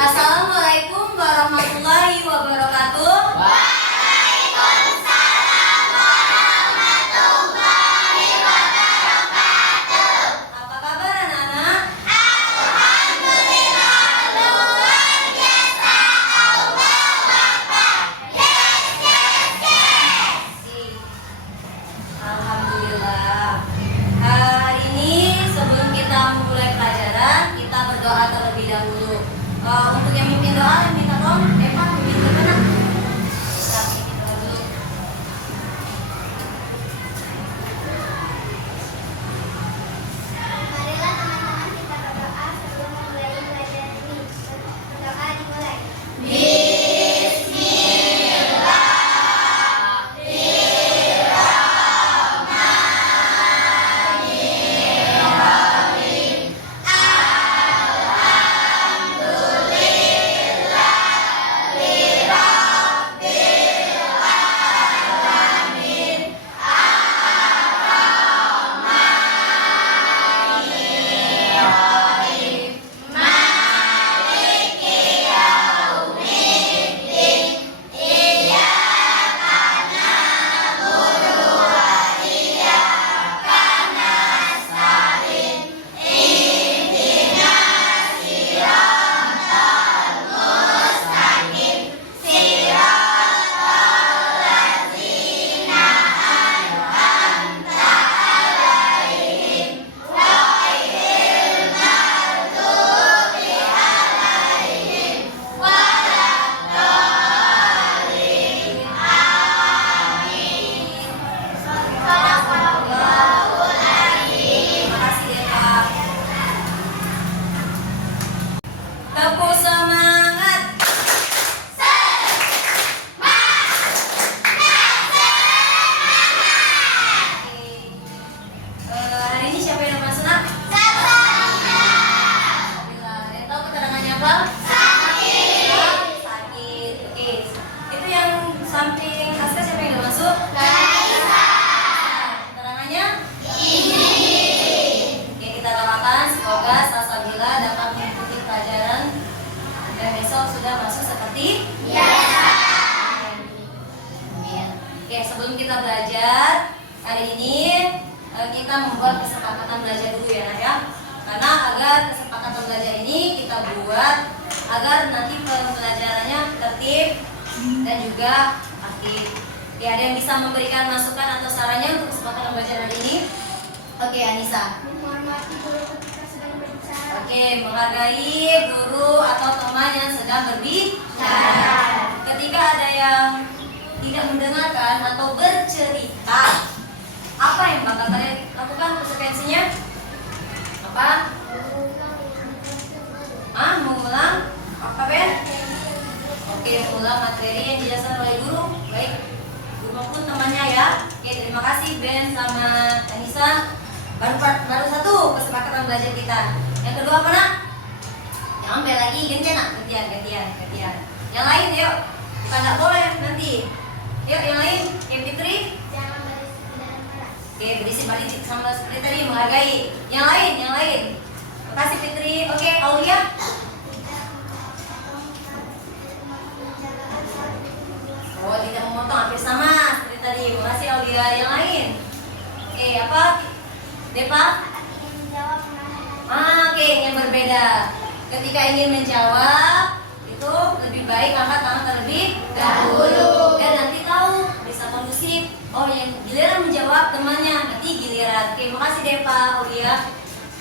Assalamualaikum warahmatullahi wabarakatuh. Waalaikumsalam warahmatullahi wabarakatuh. Apa kabar anak-anak? Alhamdulillah luar biasa. Allahu Akbar. Yes, yes, yes. Alhamdulillah. Hari ini sebelum kita memulai pelajaran, kita berdoa terlebih dahulu. Untuk yang mimpin doa, yang minta tolong, Eva mimpin ke mana? Kita mimpin doa dulu. Marilah teman-teman kita berdoa sebelum memulai pelajaran ini. Berdoa dimulai. Tepuk semangat. Hari ini siapa yang masuk nak? Alhamdulillah. Yang tahu keterangannya apa? Sakit. Oke. Itu yang samping Aska siapa yang masuk? Keterangannya? Oke, kita doakan semoga Salsabila dapat mengikuti pelajaran dan besok sudah masuk seperti biasa. Oke, sebelum kita belajar hari ini kita membuat kesepakatan belajar dulu ya nak ya. Karena agar kesepakatan belajar ini kita buat agar nanti pembelajarannya tertib dan juga aktif. Ya, ada yang bisa memberikan masukan atau sarannya untuk kesepakatan belajar hari ini? Oke, Anissa. Menghormati guru ketika sedang berbicara. Oke, menghargai guru atau teman yang sedang berbicara. Ketika ada yang tidak mendengarkan atau bercerita, apa yang bakal kalian lakukan konsekuensinya? Apa? Mengulang apa Ben? Oke, mengulang materi yang dijelaskan oleh guru. Baik, guru maupun temannya ya. Oke, terima kasih Ben sama Anissa. Baru satu kesepakatan belajar kita. Yang kedua apa nak? Jangan bel lagi, gantian nak, gantian. Yang lain yuk, kita nggak boleh nanti. Yuk yang lain, yang Fitri. Jangan berisi dan keras. Oke, berisi balik sama seperti tadi, menghargai. Yang lain. Terima kasih Fitri. Oke, Aulia. Oh, tidak memotong, hampir sama seperti tadi. Terima kasih Aulia. Yang lain. Oke, apa? Depa? Ingin menjawab menahan. Oke, yang berbeda. Ketika ingin menjawab, itu lebih baik angkat tangan terlebih dahulu. Dan nanti tahu, bisa kondusif. Oh, yang giliran menjawab temannya, nanti giliran. Oke, makasih Depa, Aulia.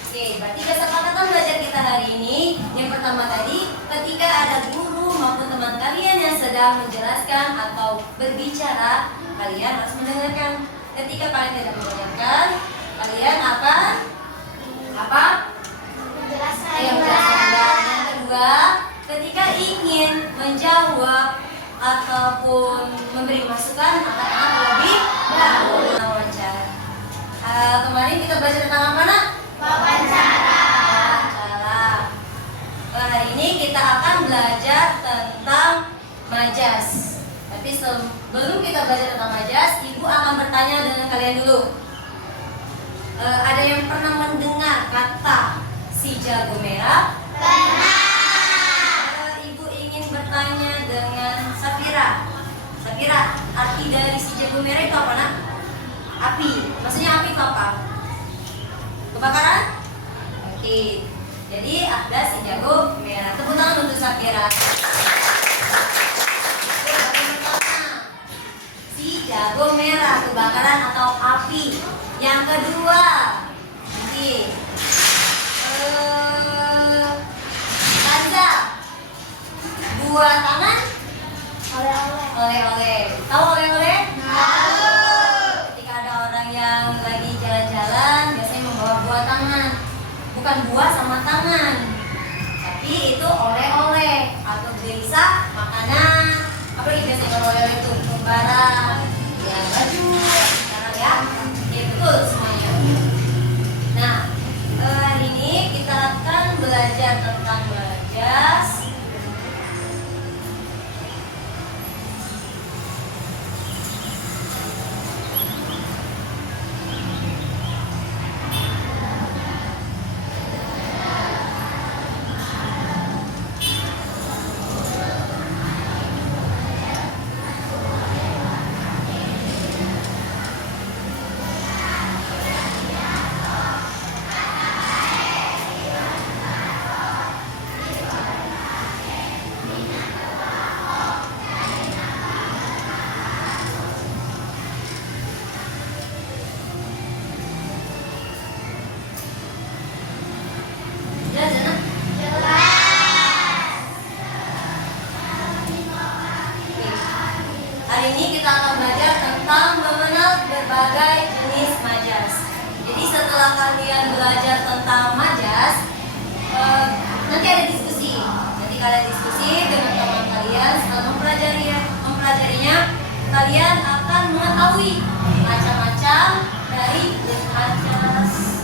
Oke, berarti kesepakatan belajar kita hari ini, yang pertama tadi, ketika ada guru maupun teman kalian yang sedang menjelaskan atau berbicara, kalian harus mendengarkan. Ketika kalian tidak mendengarkan, kalian akan apa? Menjelaskan. Yang kedua, ketika ingin menjawab ataupun memberi masukan, angkat tangan terlebih dahulu. Wawancara. Kemarin kita belajar tentang apa nak? Wawancara. Hari ini kita akan belajar tentang majas. Tapi sebelum kita belajar tentang majas, ibu akan bertanya dengan kalian dulu. Ada yang pernah mendengar kata si jago merah? Pernah. Kira-kira arti dari si jago merah itu apa, nak? Api. Maksudnya api itu apa? Kebakaran? Oke. Jadi ada si jago merah. Tepuk tangan untuk Safira. Si jago merah, kebakaran atau api. Yang kedua, oke. Kanza, buah tangan. Oleh-oleh. Tahu oleh-oleh? Tahu. Ketika ada orang yang lagi jalan-jalan, biasanya membawa buah tangan. Bukan buah sama tangan, tapi itu oleh-oleh atau bisa makanan. Apa lagi biasanya kalau oleh-oleh itu? Barang, ya baju, sekarang ya. Ya betul semuanya. Nah, hari ini kita akan belajar tentang bajas. Hari ini kita akan belajar tentang mengenal berbagai jenis majas. Jadi setelah kalian belajar tentang majas, nanti ada diskusi. Nanti kalian diskusi dengan teman kalian. Setelah mempelajarinya, kalian akan mengetahui macam-macam dari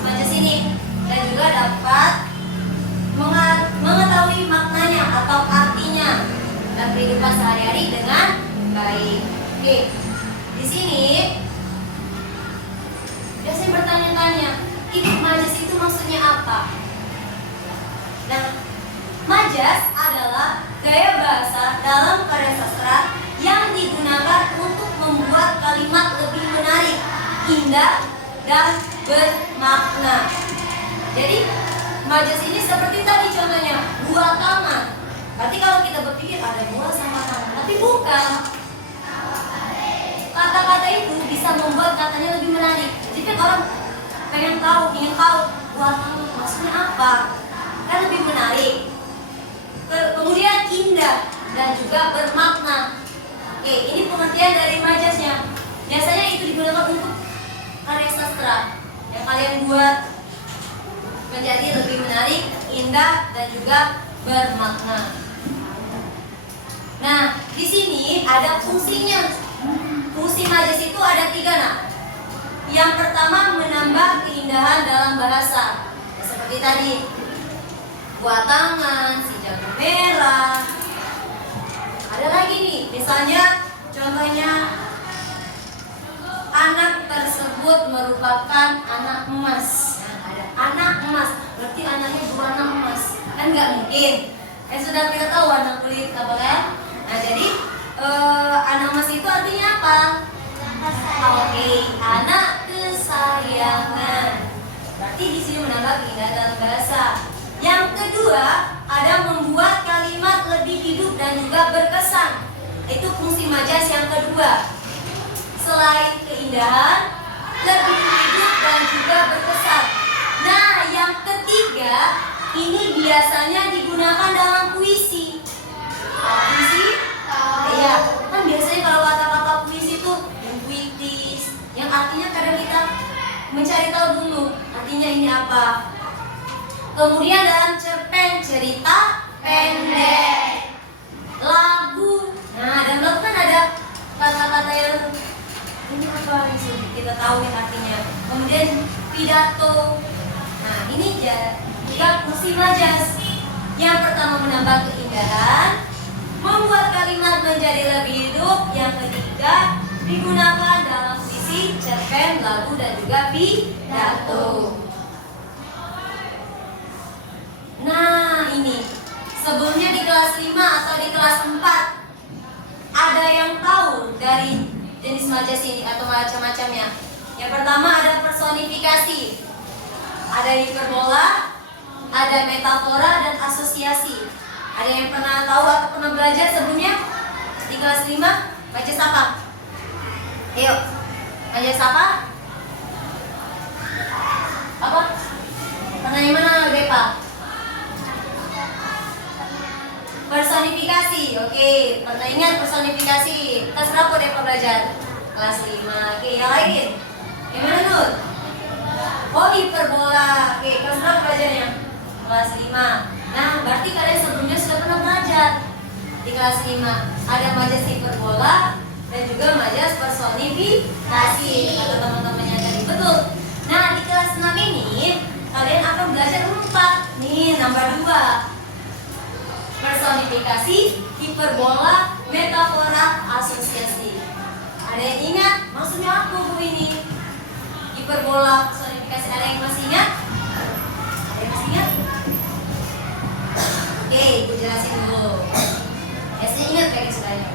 majas ini dan juga dapat mengetahui maknanya atau artinya dan kehidupan sehari-hari dengan baik. Oke, di sini biasanya bertanya-tanya, ini majas itu maksudnya apa? Nah, majas adalah gaya bahasa dalam karya sastra yang digunakan untuk membuat kalimat lebih menarik, indah, dan bermakna. Jadi, majas ini seperti tadi contohnya, buah tangan. Berarti kalau kita berpikir ada buah sama tangan, tapi bukan. Kata-kata itu bisa membuat katanya lebih menarik. Jadi kan orang ingin tahu buah tangan maksudnya apa, kan lebih menarik. Kemudian indah dan juga bermakna. Oke, ini pengertian dari majasnya. Biasanya itu digunakan untuk karya sastra yang kalian buat menjadi lebih menarik, indah, dan juga bermakna. Nah, di sini ada fungsinya. Fungsi majas itu ada 3, nak. Yang pertama, menambah keindahan dalam bahasa. Seperti tadi, buah tangan, si jago merah. Ada lagi nih, misalnya contohnya anak tersebut merupakan anak emas. Nah, ada anak emas, berarti anaknya berwarna emas. Kan nggak mungkin. Sudah kita tahu warna kulit apa kan? Nah, jadi anak emas itu artinya apa? Oke, anak kesayangan. Berarti di sini menambah keindahan dalam bahasa. Yang kedua, ada membuat kalimat lebih hidup dan juga berkesan. Itu fungsi majas yang kedua. Selain keindahan, lebih hidup dan juga berkesan. Nah, yang ketiga, ini biasanya digunakan dalam puisi. Puisi? Iya, kan biasanya kalau kata-kata puisi itu yang puitis, yang artinya kadang kita mencari tahu dulu artinya ini apa. Kemudian dalam cerpen, cerita pendek, lagu. Nah, dalam lagu kan ada kata-kata yang ini apa yang kita tahu yang artinya. Kemudian pidato. Nah, ini juga fungsi majas. Yang pertama menambah keindahan, membuat kalimat menjadi lebih hidup. Yang ketiga, digunakan dalam puisi, cerpen, lagu, dan juga pidato. Nah, ini sebelumnya di kelas 5 atau di kelas 4 ada yang tahu dari jenis majas ini atau macam-macamnya? Yang pertama ada personifikasi, ada hiperbola, ada metafora dan asosiasi. Ada yang pernah tahu atau pernah belajar sebelumnya di kelas 5? Majas apa? Ayo, majas apa? Apa? Pernah yang mana, Bepa? Personifikasi, oke. Pernah ingat personifikasi? Kelas berapa Depa belajar? Kelas 5. Oke, yang lain? Gimana Nur? Oh, hiperbola. Oke, kelas berapa belajarnya? Kelas 5. Nah, berarti kalian sebelumnya sudah pernah belajar di kelas 5. Ada majas hiperbola dan juga majas personifikasi. Kata teman-temannya tadi betul. Nah, di kelas 6 ini kalian akan belajar 4. Nih, nambah 2. Personifikasi, hiperbola, metafora, asosiasi. Ada yang ingat? Maksudnya apa bu ini? Hiperbola, personifikasi. Ada yang masih ingat? Ada yang masih ingat? Oke, ibu jelasin dulu. Biasanya ingat kayak istilahnya.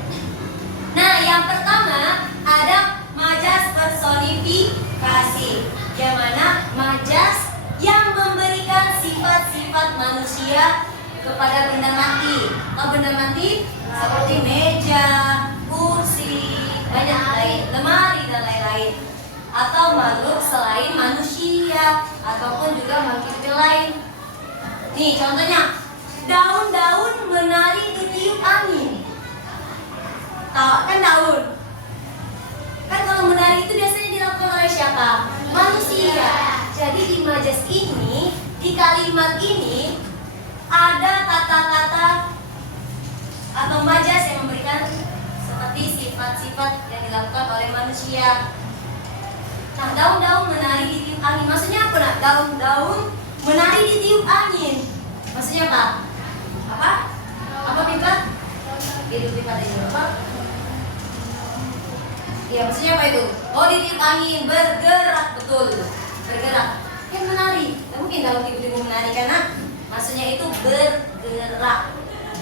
Nah, yang pertama ada majas personifikasi, yang mana majas yang memberikan sifat-sifat manusia kepada benda mati. Atau benda mati seperti meja, kursi, banyak lain, lemari dan lain-lain. Atau makhluk selain manusia ataupun juga makhluk hidup lain. Nih contohnya, daun-daun menari ditiup angin. Tahu kan daun? Kan kalau menari itu biasanya dilakukan oleh siapa? Manusia. Jadi di majas ini, di kalimat ini ada kata-kata atau majas yang memberikan seperti sifat-sifat yang dilakukan oleh manusia. Nah, daun-daun menari ditiup angin. Maksudnya apa nak? Daun-daun menari ditiup angin. Maksudnya apa? Apa? Apa Pipa? Hidup Pipa tadi apa? Ya, maksudnya apa itu? Oh, ditiup angin, bergerak, betul. Bergerak. Kan menari. Tidak mungkin daun tiba-tiba menari karena maksudnya itu bergerak.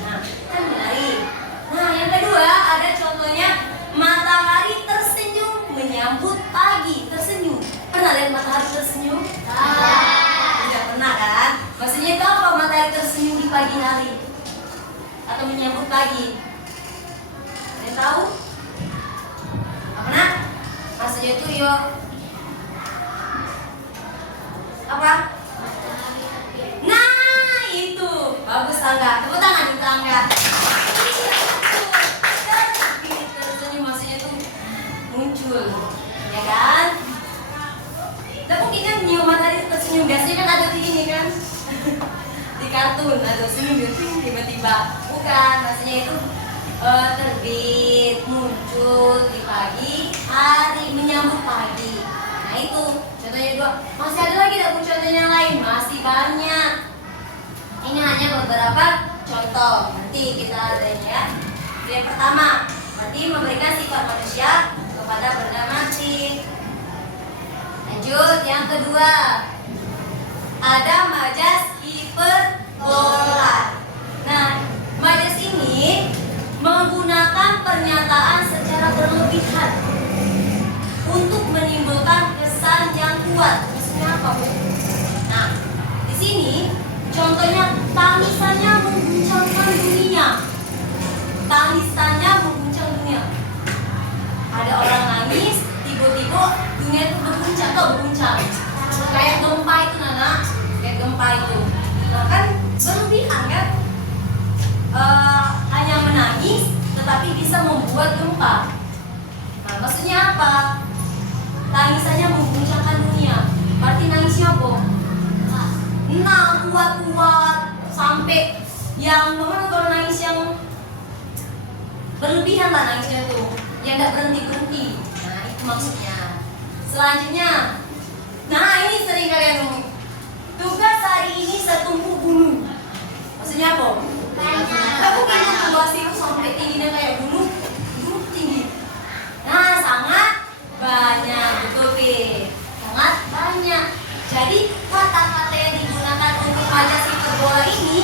Nah, kan menari. Nah, yang kedua ada contohnya matahari tersenyum menyambut pagi. Tersenyum. Pernah lihat matahari tersenyum? Tidak pernah kan? Maksudnya itu apa matahari tersenyum di pagi hari? Atau menyambut pagi? Ada yang tahu? Apa nak? Maksudnya itu yuk. Apa? Nah, itu bagus Tangga. Tepuk tangan di Tangga. Tersenyum maksudnya itu muncul, ya kan? Tidak mungkin kan nyium matahari tersenyum. Biasanya kan ada di ini kan, di kartun ada senyum tiba-tiba. Bukan, maksudnya itu terbit, muncul di pagi hari, menyambut pagi. Nah itu contohnya 2. Masih ada lagi tak contohnya yang lain? Masih banyak. Ini hanya beberapa contoh. Nanti kita adanya ya. Yang pertama, berarti memberikan sifat manusia kepada benda mati. Lanjut, yang kedua ada majas hiperbola. Nah, majas ini menggunakan pernyataan secara berlebihan untuk menimbulkan kesan yang kuat. Maksudnya apa, Bu? Nah, di sini contohnya tangisannya mengguncangkan dunia. Tangisannya mengguncang dunia. Ada orang nangis, tiba-tiba dunia itu berguncang. Kayak gempa itu, Nana. Kayak gempa itu. Nah, kan berlebihan kan? Hanya menangis, tetapi bisa membuat gempa. Nah, maksudnya apa? Tangisannya mengguncangkan dunia. Berarti nangisnya apa? Nah, kuat-kuat sampai yang mana kalau nangis yang berlebihan lah nangisnya tuh, yang nggak berhenti. Nah, itu maksudnya. Selanjutnya, nah ini sering kalian ngomong. Tugas hari ini setumpuk gunung. Maksudnya apa? Aku kayaknya tugas itu sampai tingginya kayak gunung tinggi. Nah, sangat banyak, betul Pi. Sangat banyak. Jadi kata-kata yang digunakan untuk majas hiperbola ini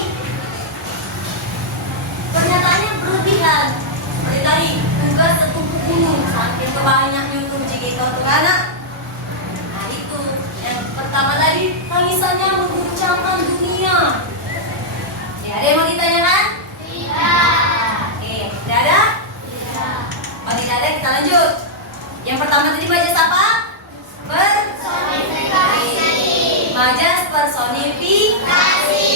pernyataannya berlebihan. Seperti tadi, tugas setumpuk gunung. saking banyaknya untuk jika itu tuh anak. Nah itu yang pertama tadi, tangisannya mengguncangkan dunia. Ya, ada yang mau ditanyakan? Oke, tidak ada? Oh tidak ada, kita lanjut. Yang pertama tadi majas apa? Majas personifikasi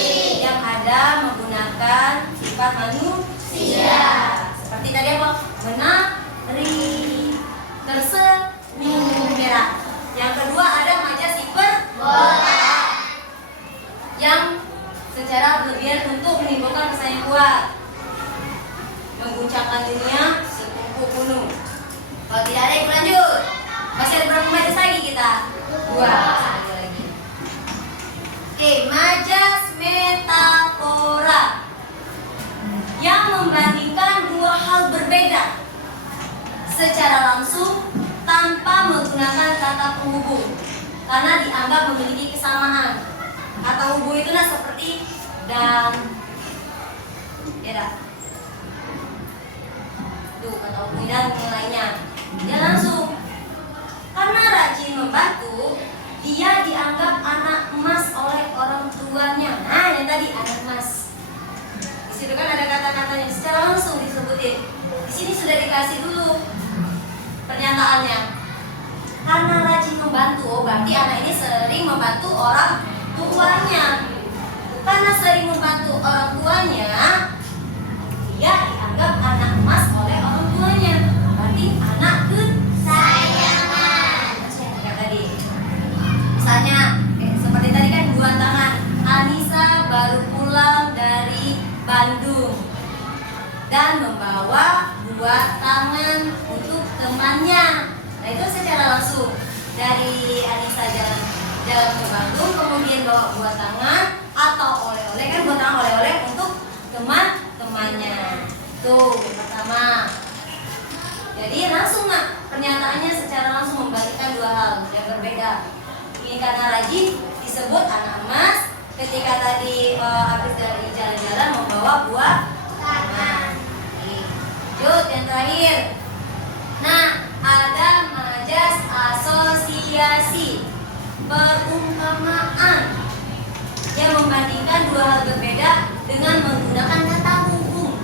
yang ada menggunakan sifat manusia. Seperti tadi apa? Menari, tersenyum, merah. Yang kedua ada majas hiperbola yang secara berlebihan untuk menimbulkan kesan yang kuat, mengguncangkan dunia setumpuk gunung. Kalau tidak ada, ikut lanjut. Masih ada berapa majas lagi kita? 2. Satu lagi. Oke, majas metafora yang membandingkan dua hal berbeda secara langsung tanpa menggunakan kata penghubung karena dianggap memiliki kesamaan. Kata hubung itu nah seperti dan, ya dah. Tuh kata hubung dan yang lainnya. Dia langsung. Karena rajin membantu, dia dianggap anak emas oleh orang tuanya. Nah, yang tadi anak emas. Di situ kan ada kata-katanya secara langsung disebutin. Di sini sudah dikasih dulu pernyataannya. Karena rajin membantu, oh berarti anak ini sering membantu orang tuanya. Karena sering membantu orang tuanya, dia dianggap anak emas oleh orang tuanya. Berarti anak kesayangan. Kayak tadi. Misalnya, seperti tadi kan dua tangan. Anissa baru pulang dari Bandung dan membawa 2 tangan untuk temannya. Nah itu secara langsung dari Anissa jalan ke Bandung, kemudian bawa 2 tangan atau oleh-oleh, kan 2 tangan oleh-oleh untuk teman-temannya. Tuh yang pertama. Jadi langsung nak pernyataannya secara langsung membalikkan 2 hal yang berbeda. Ini karena rajin disebut anak emas. Ketika tadi habis dari jalan-jalan membawa buah tangan. Lanjut yang terakhir. Nah, ada majas asosiasi perumpamaan yang membandingkan 2 hal berbeda dengan menggunakan kata hubung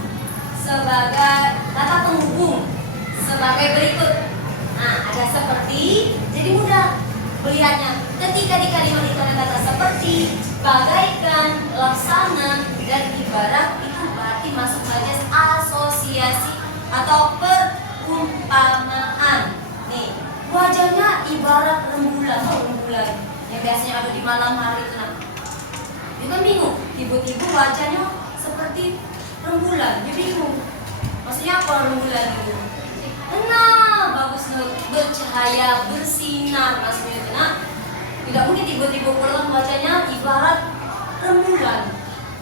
sebagai kata penghubung sebagai berikut. Nah, ada seperti, jadi mudah melihatnya. Ketika di kalimat itu ada kata seperti, bagaikan, laksana, dan ibarat, itu berarti masuk majas asosiasi atau perumpamaan. Nih, wajahnya ibarat rembulan, rembulan yang biasanya ada di malam hari itu. Nah, dia kan bingung, tiba-tiba wajahnya seperti rembulan, dia bingung. Maksudnya apa rembulan itu? Nah, bagus, bercahaya, bersinar, maksudnya itu. Nah, tidak mungkin tiba-tiba pulang wajahnya ibarat rembulan.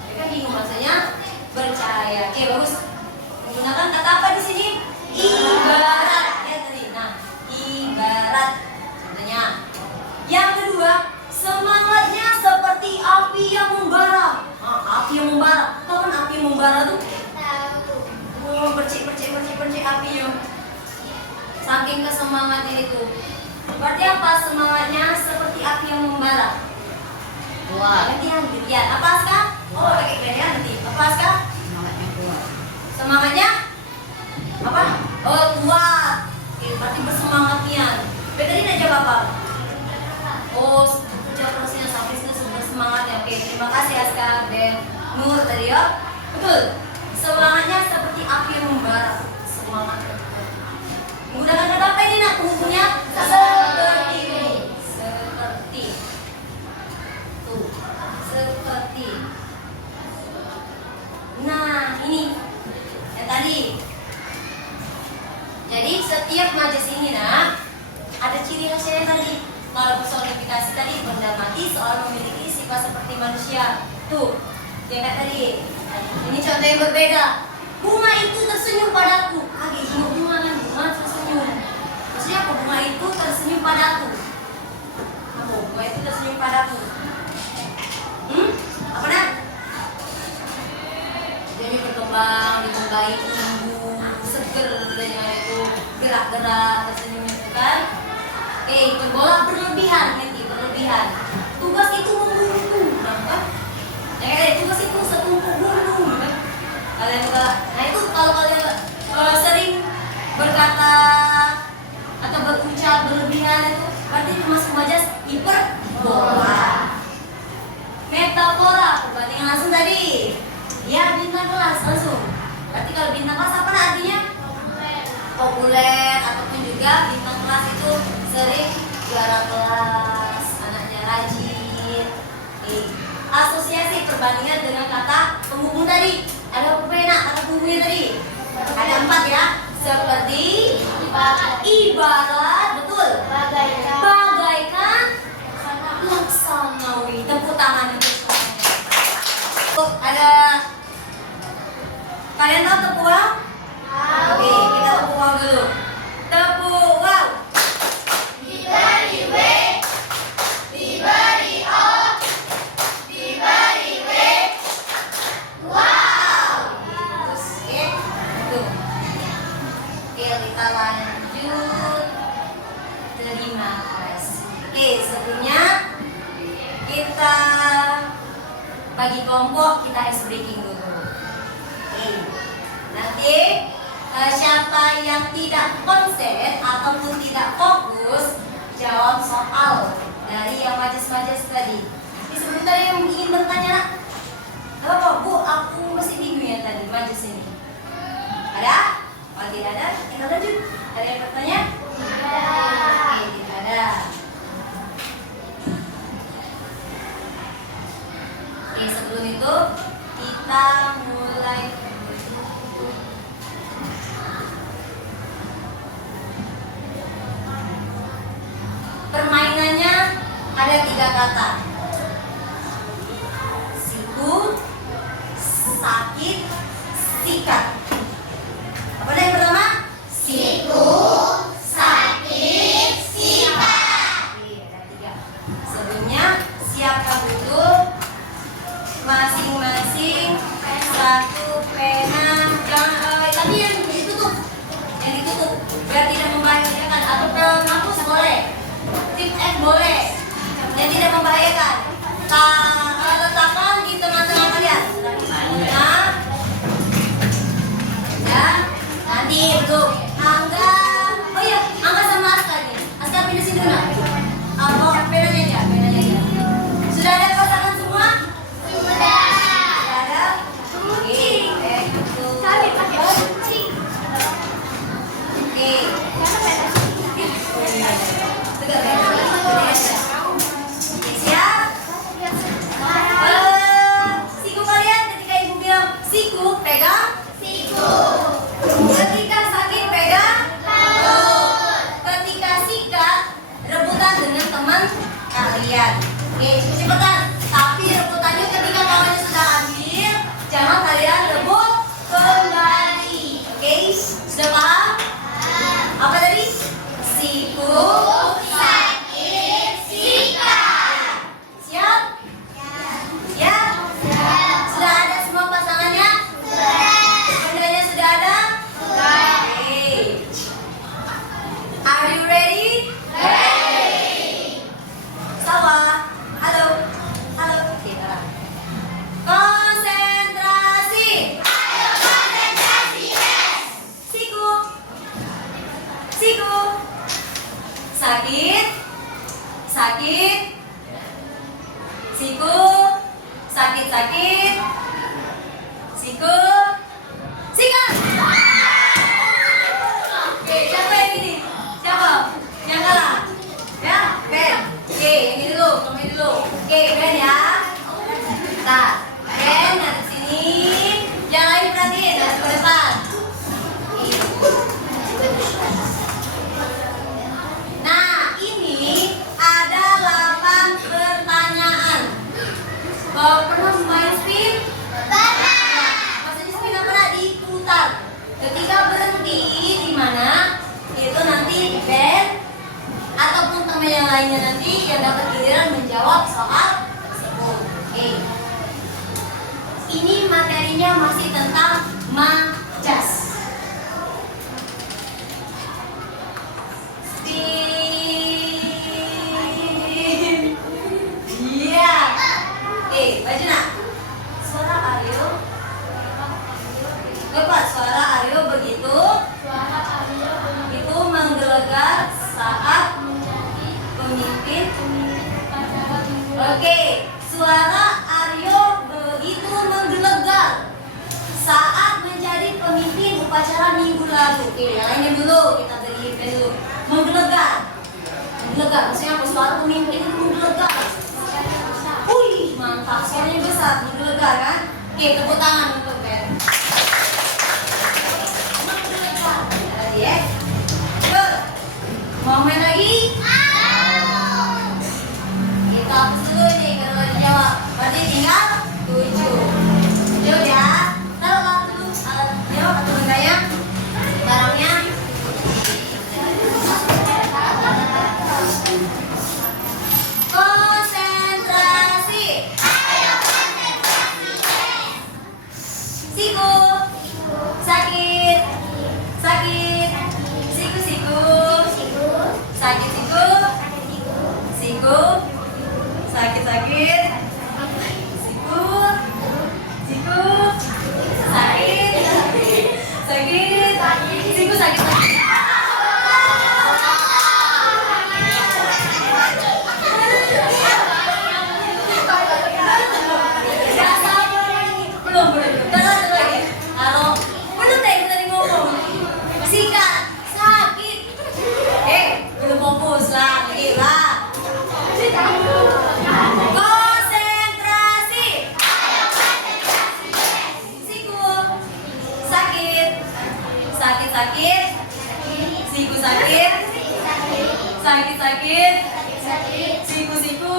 Dia kan bingung, maksudnya bercahaya. Oke, bagus. Menggunakan kata apa di sini? Ibarat. Ya tadi. Nah, ibarat. Contohnya. Yang kedua, semangatnya seperti api yang membara. Nah, api yang membara. Tahu kan api yang membara tuh? Tahu. Oh, percik apinya. Saking kesemangatnya itu. Berarti apa semangatnya seperti api yang membara? Wah, gantian. Apa sekarang? Oh, pakai gantian nanti. Apa sekarang? Semangatnya kuat. Semangatnya apa? Oh, kuat. Oke, berarti bersemangatnya. Tadi nak jawab apa? Oh, jawab terusnya sampai situ bersemangatnya. Oke, terima kasih Aska dan Nur tadi ya. Betul. Semangatnya seperti api yang membara. Semangat. Menggunakan kata apa ini nak penghubungnya? Seperti. Tuh, seperti. Nah, ini yang tadi. Jadi setiap majas ini nak ada ciri khasnya tadi. Kalau personifikasi tadi benda mati seorang memiliki sifat seperti manusia. Tuh, dia kayak tadi. Ini contoh yang berbeda. Bunga itu tersenyum padaku. Agak bunga kan bunga tersenyum. Maksudnya apa? Bunga itu tersenyum padaku. Apa? Bunga itu tersenyum padaku. Apa nak? Dia berkembang, baik, tumbuh, seger dan yang itu. gerak-gerak tersenyum itu kan. Oke, berbola berlebihan, nanti berlebihan. Tugas itu memburu, kan? Tugas itu setumpuk bulu, kan? Kalian juga, nah itu kalau kalian sering berkata atau berucap berlebihan itu berarti masuk majas hiperbola. Metafora, perbandingan langsung tadi. Ya, bintang kelas langsung. Berarti kalau bintang kelas apa artinya? Populer, ataupun juga bintang kelas itu sering juara kelas, anaknya rajin. Asosiasi perbandingan dengan kata penghubung tadi. Ada pena, kata penghubungnya tadi. Ada 4 ya. Seperti ibarat, betul. Bagaikan laksanawi. Tepuk tangan untuk semuanya. Ada kalian tahu tepuk wow? Oke, kita tepuk wow dulu. Tepuk wow. Diberi O, diberi W. Wow. Terus tuh. Oke, kita lanjut. Terima kasih. Oke, sebelumnya kita bagi kelompok, kita ice breaking dulu. Oke. Nanti siapa yang tidak konsen ataupun tidak fokus jawab soal dari yang majas-majas tadi. Jadi sebentar yang ingin bertanya, apa Bu? Aku masih bingung ya tadi majas ini. Ada? Kalau tidak ada, kita lanjut. Ada yang bertanya? Oke, tidak ada. Oke, sebelum itu kita mulai. Permainannya ada 3 kata. Siku, sakit, sikat. Apa yang pertama? Siku, sakit, sikat. Oke, ada 3. Sebelumnya siapkan dulu masing-masing 1 pena. Jangan tapi yang ditutup, biar tidak membahayakan. Atau penghapus boleh, tip F boleh, yang tidak membahayakan. Letakkan di tengah-tengah kalian. Nah, dan nanti untuk Angga. Oh iya, Angga sama Aska nih. Aska pindah sini dulu. Oh, penanya aja. Sudah ada pasangan semua? Sudah. Ada? Oke, itu. Kami pakai kunci. Oke. Siap? Siku kalian ketika ibu bilang siku, pegang. Siku. Ketika sakit, pegang. Ketika sikat, rebutan dengan teman kalian. Oke, cepetan. Tapi rebutannya ketika kawannya sudah ambil, jangan kalian rebut kembali. Oke, sudah paham? Apa tadi? Siku, Sakit, sikat. siap? Siap? Sudah ada semua pasangannya? Bendanya sudah ada? Oke. Are you ready? Sawa. Halo. Kita. Konsentrasi. Ayo konsentrasi, yes. Siku. Sakit. Siku. Sakit. Siku. Sikat. Oke, siapa yang ini? Siapa? Yang kalah? Ya, Ben. Oke, yang ini dulu. Oke, Ben ya. Nah, Ben dari sini. Yang lain perhatiin, dari ke depan. Nah, ini ada 8 pertanyaan. Pernah main spin? Maksudnya spin apa? Diputar. Ketika berhenti di mana? Itu nanti Ben ataupun teman yang lainnya nanti yang dapat giliran menjawab soal tersebut. Oke. Ini materinya masih tentang majas. Suara Aryo begitu menggelegar saat menjadi pemimpin upacara minggu lalu. Oke, yang lainnya dulu kita berikan dulu. Menggelegar. Menggelegar, maksudnya apa? Suara pemimpin itu menggelegar. Wih, mantap. Suaranya besar, menggelegar kan? Oke, tepuk tangan untuk Ben. Menggelegar. Tadi ya. Yuk. Mau main lagi? Kita hapus dulu nih kalau dijawab. Berarti tinggal 7. Yuk ya. Taruh dulu jawab atau enggaknya barangnya. Konsentrasi. Ayo konsentrasi. Siku. Sakit. Sakit. Siku siku. Sakit siku. Siku. Sakit sakit. Siku. Siku. Sakit. Sakit. Siku sakit sakit. Belum. Kan satu lagi. Taruh. Belum tadi ngomong. Sikat. Sakit. Belum fokus lah. Lagi lah. Konsentrasi. Siku. Sakit. Sakit sakit. Siku sakit. Sakit sakit. Siku siku.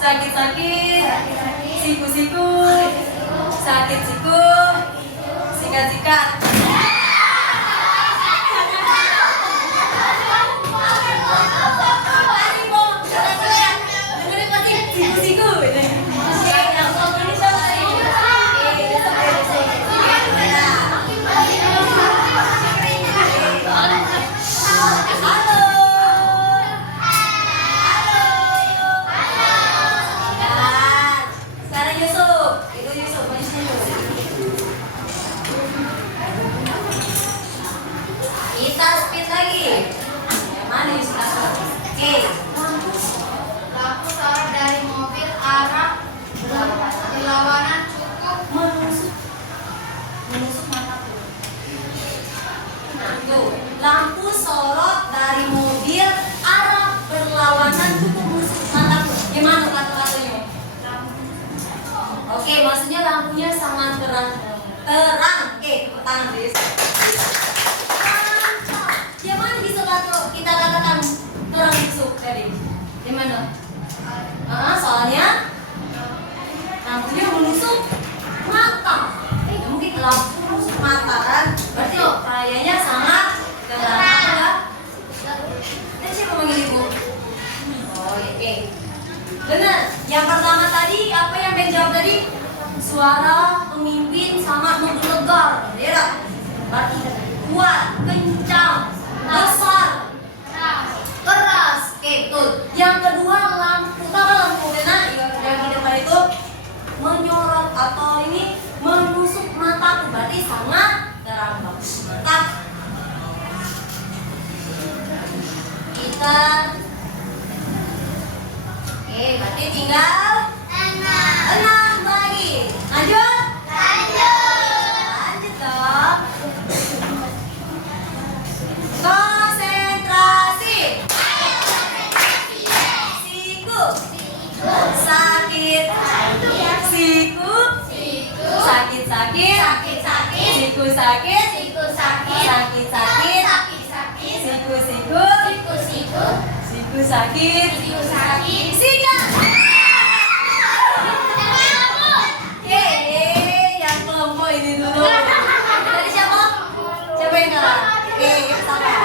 Sakit sakit. Siku siku. Sakit siku. Sikat sikat. Kita speed lagi. Yang mana Yusuf? Oke. Lampu sorot dari mobil arah berlawanan cukup Menusuk mataku. Nah, tuh. Lampu sorot dari mobil arah berlawanan cukup menusuk mataku. Gimana kata-katanya? Oke, maksudnya lampunya sangat terang. Oke, tepuk tangan guys. Gimana bisa kita katakan terang busuk tadi? Gimana? Soalnya lampunya menusuk mata. Mungkin lampu menusuk mata kan? Berarti cahayanya sangat terang. Apa? Dan siapa manggil ibu? Oh, oke. Benar. Yang pertama tadi apa yang Ben jawab tadi? Suara pemimpin sangat menggelegar. Ya, berarti kuat, kencang, besar, keras. Oke, betul. Yang kedua lampu benar yang di depan itu menyorot atau ini menusuk mataku, berarti sangat terang. Mantap. Kita berarti tinggal 6 lagi. Lanjut dong. Konsentrasi. Siku. Sakit. Siku. Sakit sakit. Siku sakit. Sakit sakit. Siku sakit. Sikat. Oke, yang kelompok ini dulu. Tadi siapa? Siapa yang kalah? Oke, sabar.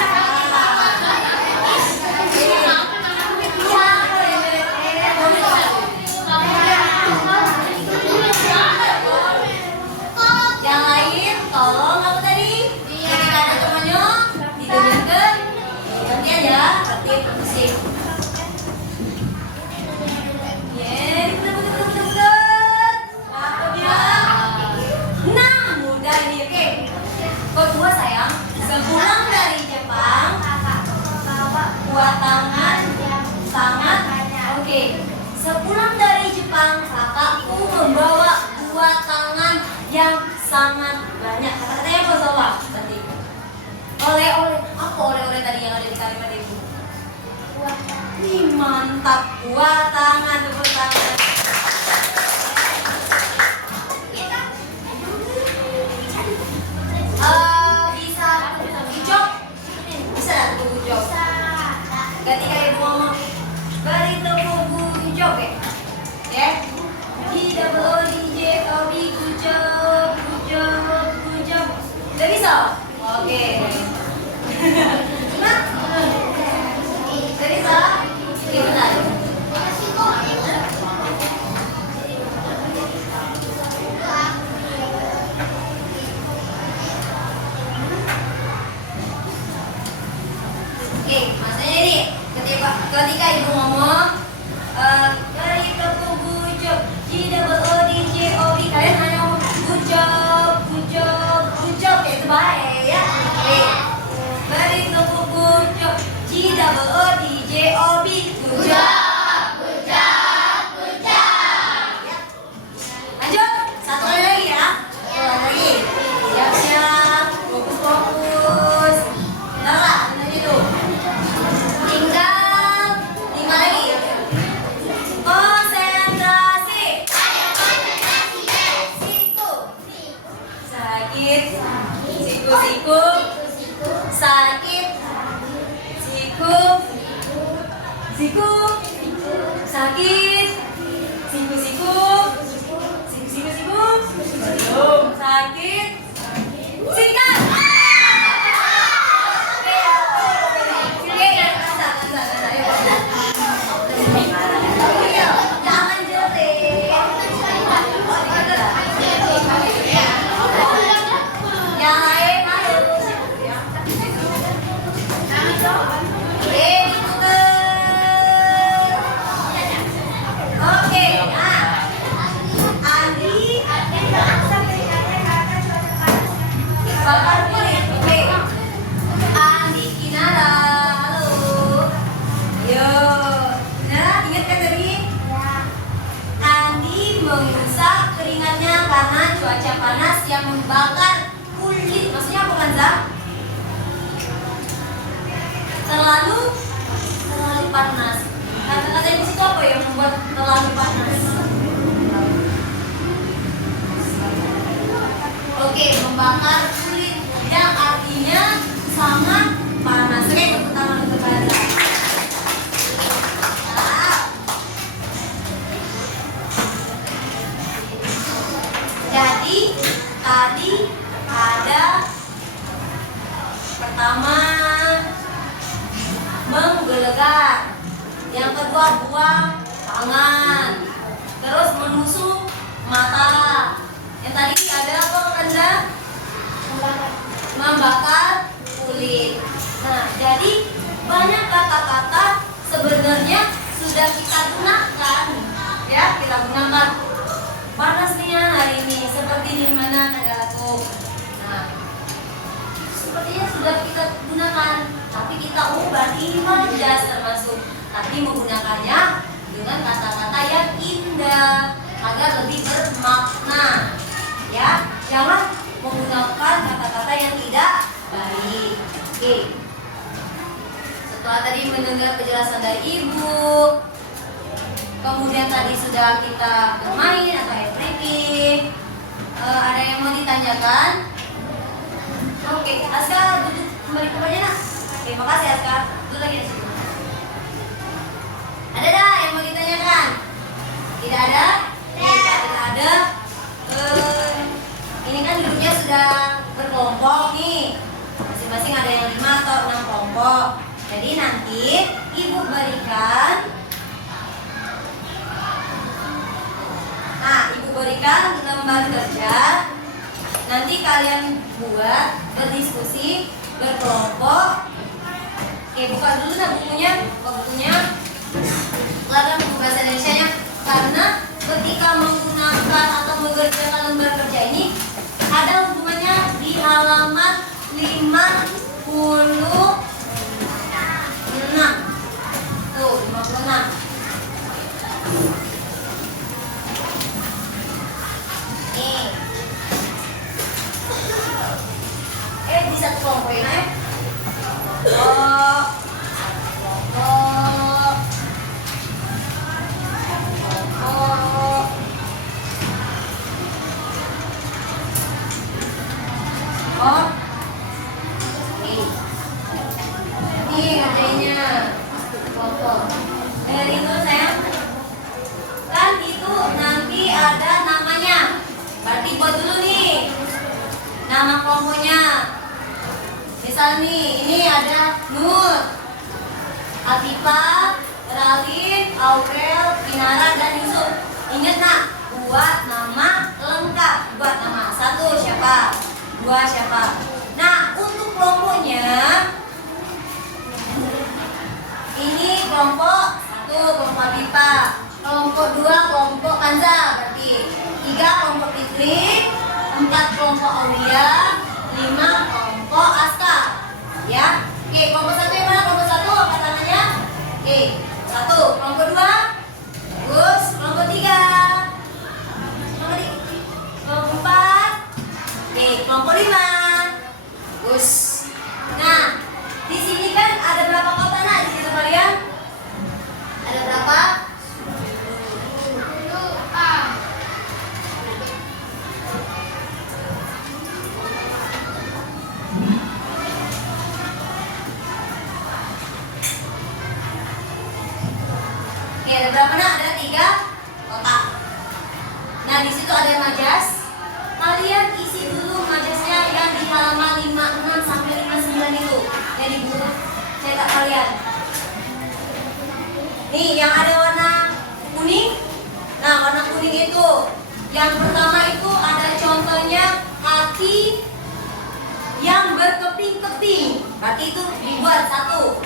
Yang lain, tolong apa tadi? Ketika ada temannya, didengarkan. Gantian ya, tertib musik. Sayang, kakakku membawa buah tangan yang sangat banyak. Kata-katanya apa Zola? Tadi. Oleh-oleh. Apa oleh-oleh tadi yang ada di kalimat ibu? Ih, mantap. Buah tangan, tepuk tangan. Bisa hijau? Bisa nggak tepuk hijau? Ketika ibu ngomong beri tepuk hijau, ya? G-double-O-D-J-O-B, good job, good job, good job. Udah bisa? Oke. Gimana? Udah bisa? Oke, bentar. Oke, maksudnya ini ketika ibu ngomong beri tepuk good job, G-double-O-D-J-O-B, kalian hanya ngomong good job, good job, good job, ya itu baik ya. Oke, beri tepuk good job, G-double-O-D-J-O-B, good job, good job, good job. Ya. Lanjut, satu kali lagi ya. Satu kali lagi. Siap-siap, fokus-fokus. Bentar lah, bentar gitu. Tinggal 5 lagi. Konsentrasi. Siku. Sakit. Siku-siku. Sakit. Siku. Siku. Sakit. Siku-siku. Siku-siku. Belum. Sakit. Singkat. Jangan jelek. Yang lain ayo. Oke, nah. Andi bakar kulit. Oke. Andi Kinara, halo. Yo, Kinara ingat kan tadi? Andi mengusap keringatnya karena cuaca panas yang membakar kulit. Maksudnya apa kan, Zah? Terlalu panas. Kata-kata di situ apa yang membuat terlalu panas? Oke, membakar kulit yang artinya sangat panas. Oke, tepuk tangan untuk kalian. Jadi tadi ada pertama menggelegar, yang kedua buang tangan, terus menusuk mata. Yang tadi ada apa Anda? Membakar kulit. Nah, jadi banyak kata-kata sebenarnya sudah kita gunakan, ya kita gunakan. Panas nih hari ini, seperti di mana negaraku. Nah, sepertinya sudah kita gunakan, tapi kita ubah imajas termasuk. Tapi menggunakannya dengan kata-kata yang indah agar lebih bermakna. Ya, jangan menggunakan kata-kata yang tidak baik. Oke. Setelah tadi mendengar penjelasan dari ibu, kemudian tadi sudah kita bermain atau activity. Ada yang mau ditanyakan? Oke, Aska duduk kembali ke bagian. Oke, makasih Aska. Duduk lagi di situ. Ada dah yang mau ditanyakan? Tidak ada? Tidak ada. Ini kan duduknya sudah berkelompok nih. Masing-masing ada yang 5 atau 6 kelompok. Jadi nanti ibu berikan. Nah, ibu berikan lembar kerja. Nanti kalian buat berdiskusi berkelompok. Oke, buka dulu nah bukunya. Buka bukunya. Lalu buku bahasa Indonesianya. Karena ketika menggunakan atau mengerjakan lembar kerja ini ada hubungannya di halaman 56. Tuh, 56. ada namanya. Berarti buat dulu nih nama kelompoknya. Misal nih, ini ada Nur, Atifah, Ralin, Aurel, Inara, dan Yusuf. Ingat nak, buat nama lengkap. Buat nama satu siapa, dua siapa. Nah, untuk kelompoknya ini kelompok satu, kelompok Atifah, kelompok dua, kelompok Kanza. Berarti tiga kelompok Fitri, empat kelompok Aulia, lima kelompok Aska. Ya, oke, kelompok satu yang mana? Kelompok satu apa namanya? Oke, satu. Kelompok dua, bagus. Kelompok tiga, kelompok empat, oke. Kelompok lima, bagus. Nah, di sini kan ada berapa kota nak di situ kalian? Ada berapa? Oke, ada berapa nak? Ada 3 kotak. Nah, di situ ada majas. Kalian isi dulu majasnya yang di halaman 56 sampai 59 itu. Yang di buku cetak kalian. Nih, yang ada warna kuning. Nah, warna kuning itu yang pertama itu ada contohnya hati yang berkeping-keping. Berarti itu dibuat satu.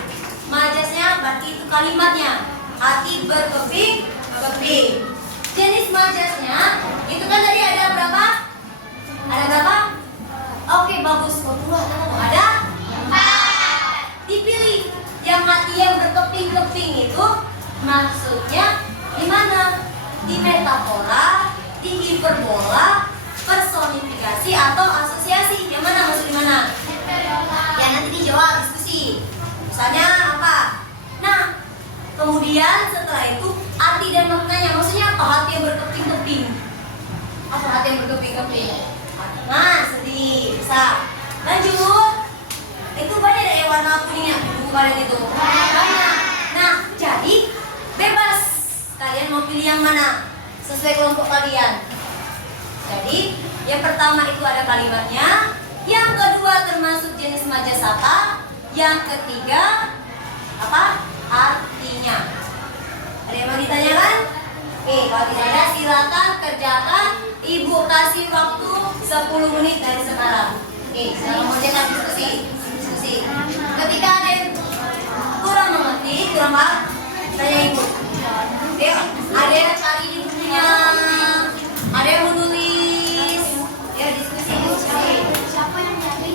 Majasnya berarti itu kalimatnya. Hati berkeping-keping. Jenis majasnya itu kan tadi ada berapa? Ada berapa? Oke, bagus. Ada 4. Dipilih yang hati yang berkeping-keping itu maksudnya di mana? Di metafora, di hiperbola, personifikasi atau asosiasi. Yang mana maksud di mana? Ya nanti dijawab diskusi. Misalnya apa? Nah, kemudian setelah itu arti dan maknanya. Maksudnya apa hati yang berkeping-keping? Apa hati yang berkeping-keping? Nah, sedih. Bisa. Lanjut. Itu banyak ada yang warna kuningnya. Buku kalian itu. Banyak. Nah, jadi bebas. Kalian mau pilih yang mana? Sesuai kelompok kalian. Jadi, yang pertama itu ada kalimatnya. Yang kedua termasuk jenis majas apa? Yang ketiga apa? Artinya. Ada yang mau ditanyakan? Oke, kalau tidak ada silakan kerjakan. Ibu kasih waktu 10 menit dari sekarang. Oke, sekarang mau cetak diskusi. Ketika ada yang kurang mengerti, kurang paham, tanya ibu. Oke, ada yang cari di bukunya, ada yang menulis. Ya, diskusi. Siapa yang nyari?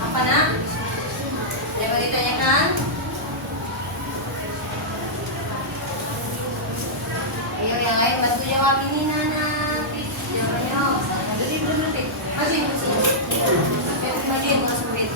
Apa nak? Ada yang mau ditanyakan? Ayo yang lain bantu jawab ini Nana. Jawabannya. Berhenti. Majuin. Majuin kelas murid.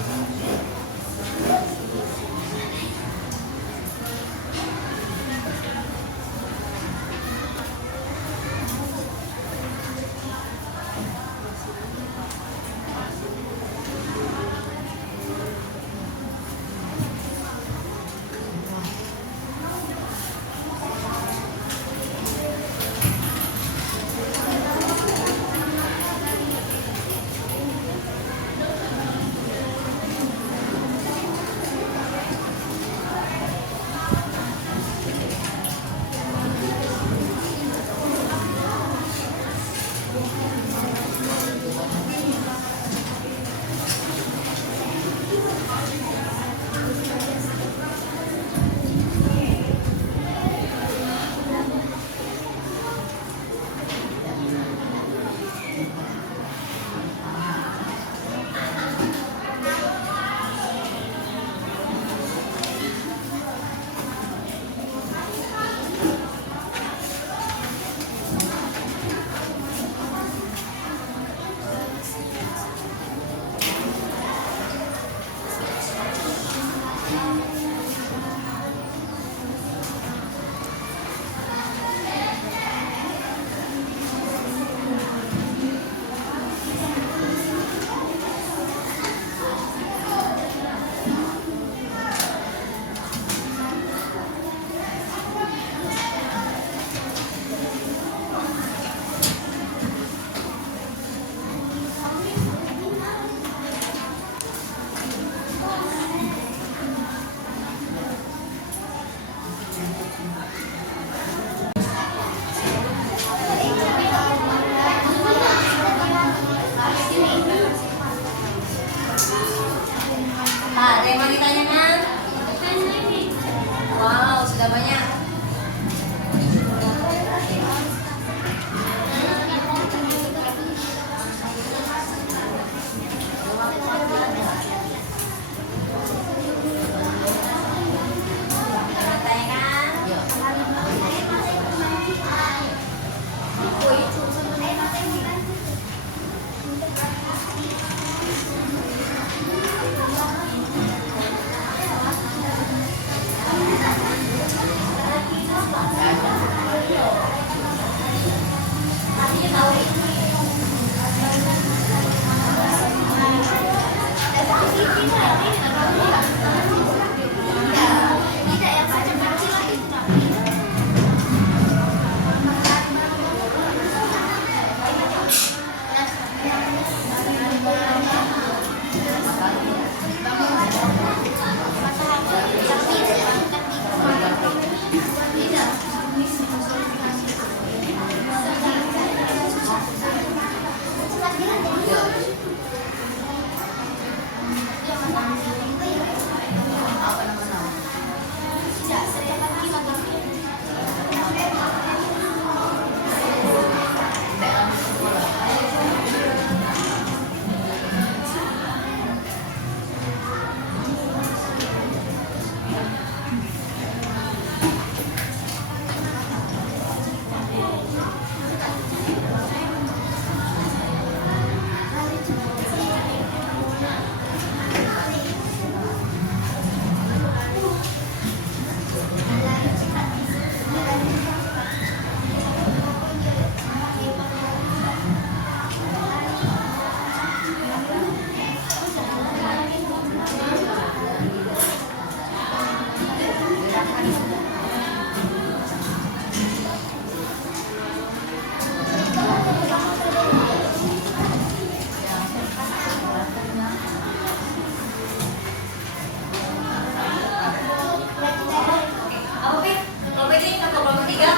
Apa Pit? Kelompok ini atau kelompok 3?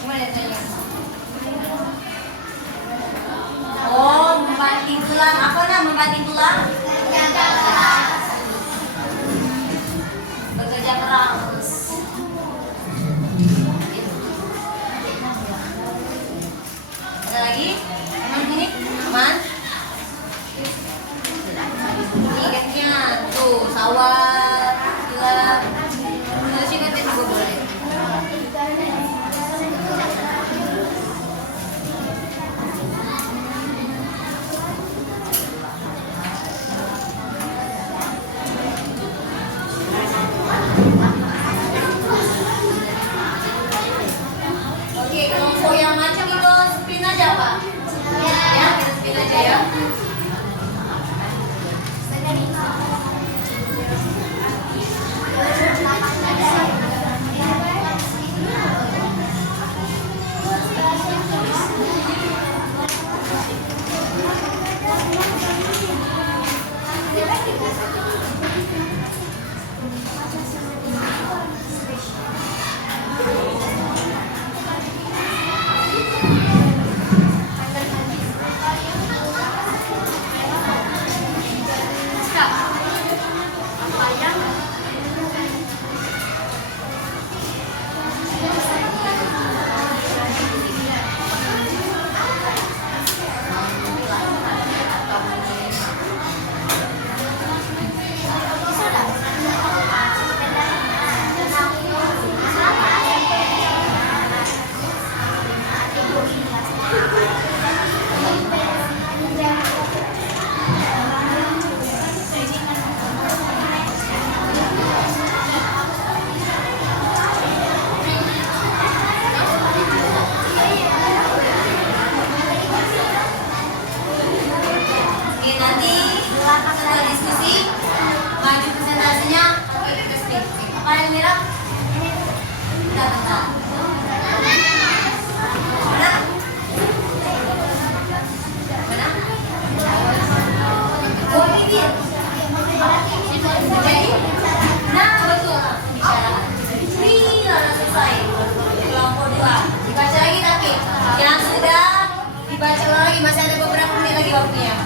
Gimana tanya? Oh, membanting tulang. Apa nama membanting tulang? Bekerja keras. Ada lagi? Aman gini? Aman? Ini katanya tuh sawah, gila. Terus ini katanya juga boleh. Oke, kelompok yang macam itu spin aja Pak. Ya, kita spin aja ya. Oke, nanti setelah diskusi maju presentasinya. Oke, kita spin. Apa yang merah? Bentar. Mana? Mana? Oh, ini dia. Jadi, nah betul pembicaraan. Wih, lalu selesai. Kelompok 2. Dibaca lagi tapi yang sudah dibaca lagi masih ada beberapa menit lagi waktunya.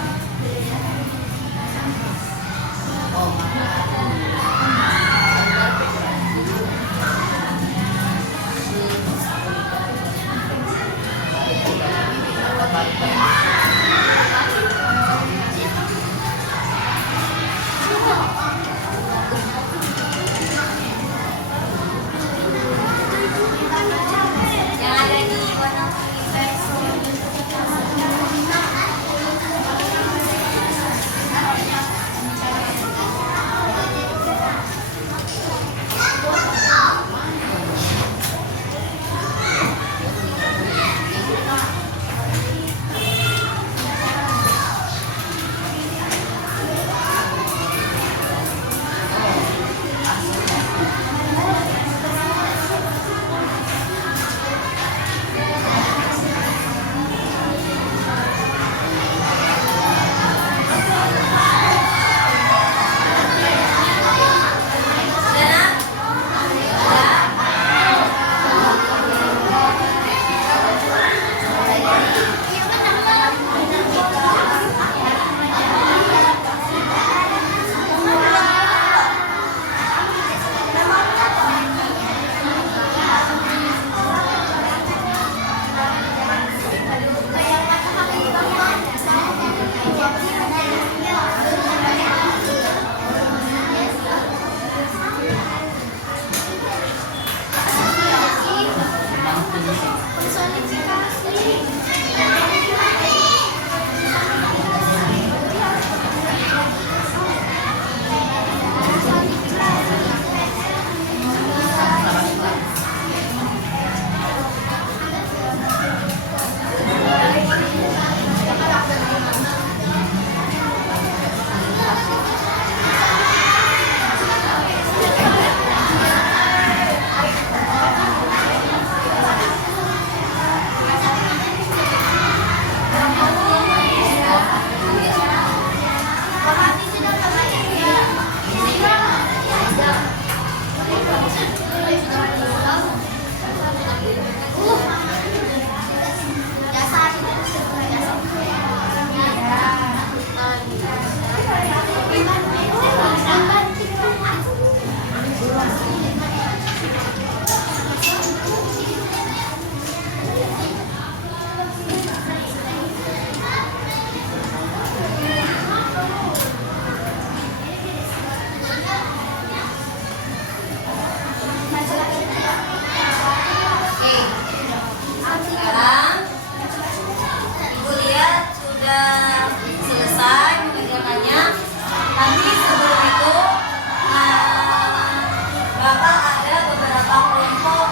bakal ada beberapa kelompok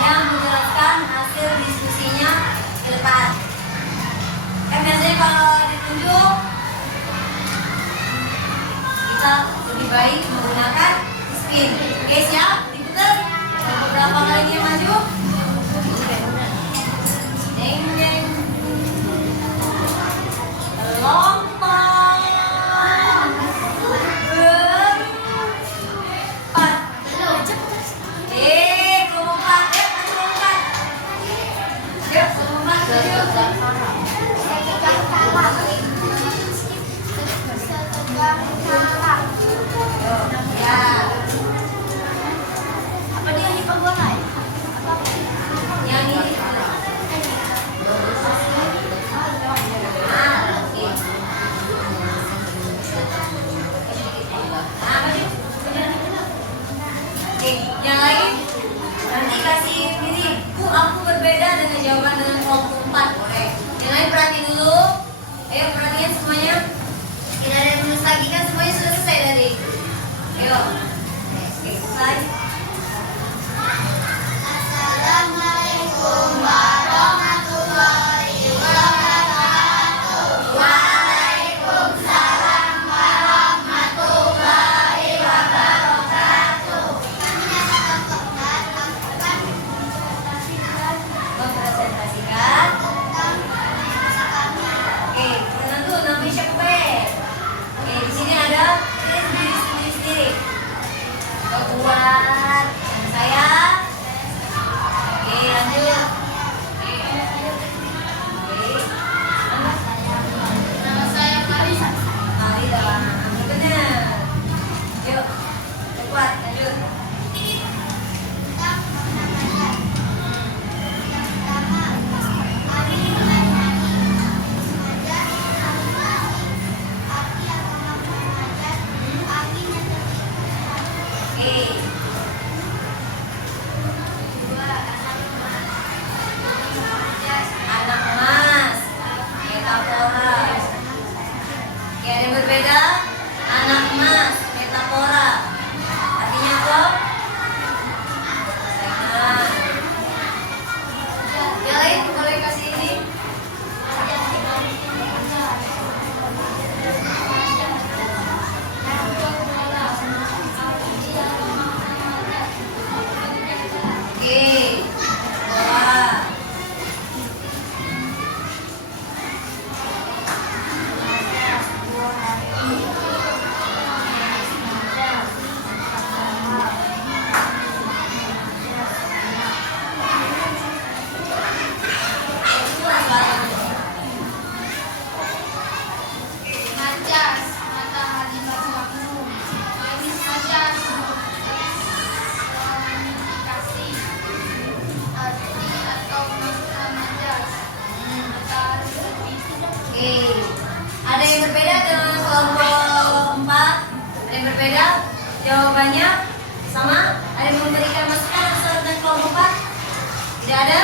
yang menjelaskan hasil diskusinya di depan. Kan biasanya kalau ditunjuk kita lebih baik menggunakan spin. Oke, siap? Diputar beberapa kali dia maju. Deng deng. Lompat. Berempat. Kelompat. Kelompat. Yuk, kelompat. Ya. Apa dia yang diperboleh? Yang ini. Oke, yang lain nanti kasih ini. Aku berbeda dengan jawaban dengan kelompok 4. Boleh. Yang lain perhati dulu. Ayo perhatikan semuanya. Tidak ada yang menulis lagi kan semuanya sudah selesai tadi. Ayo. Oke, selesai. Assalamualaikum warahmatullahi wabarakatuh. Waalaikumsalam warahmatullahi wabarakatuh. Mempresentasikan. Oke, kenalan dulu namanya siapa? Oke, di sini ada sendiri. Buat saya. Oke, lanjut. Oke. Nama saya Marisa. Mari dalam benar. Yuk, kuat, lanjut. Oke. Anak emas, metafora. Oke, ada yang berbeda? Anak emas, metafora. Artinya apa? Saingan. Yang lain boleh kasih ini? Oke, bola. Majas, matahari baru. Ini majas. Kasih arti atau makna majas. Matahari lebih. Oke. Ada yang berbeda dengan kelompok 4? Ada yang berbeda? Jawabannya sama? Ada yang memberikan masukan atau dengan kelompok 4? Tidak ada?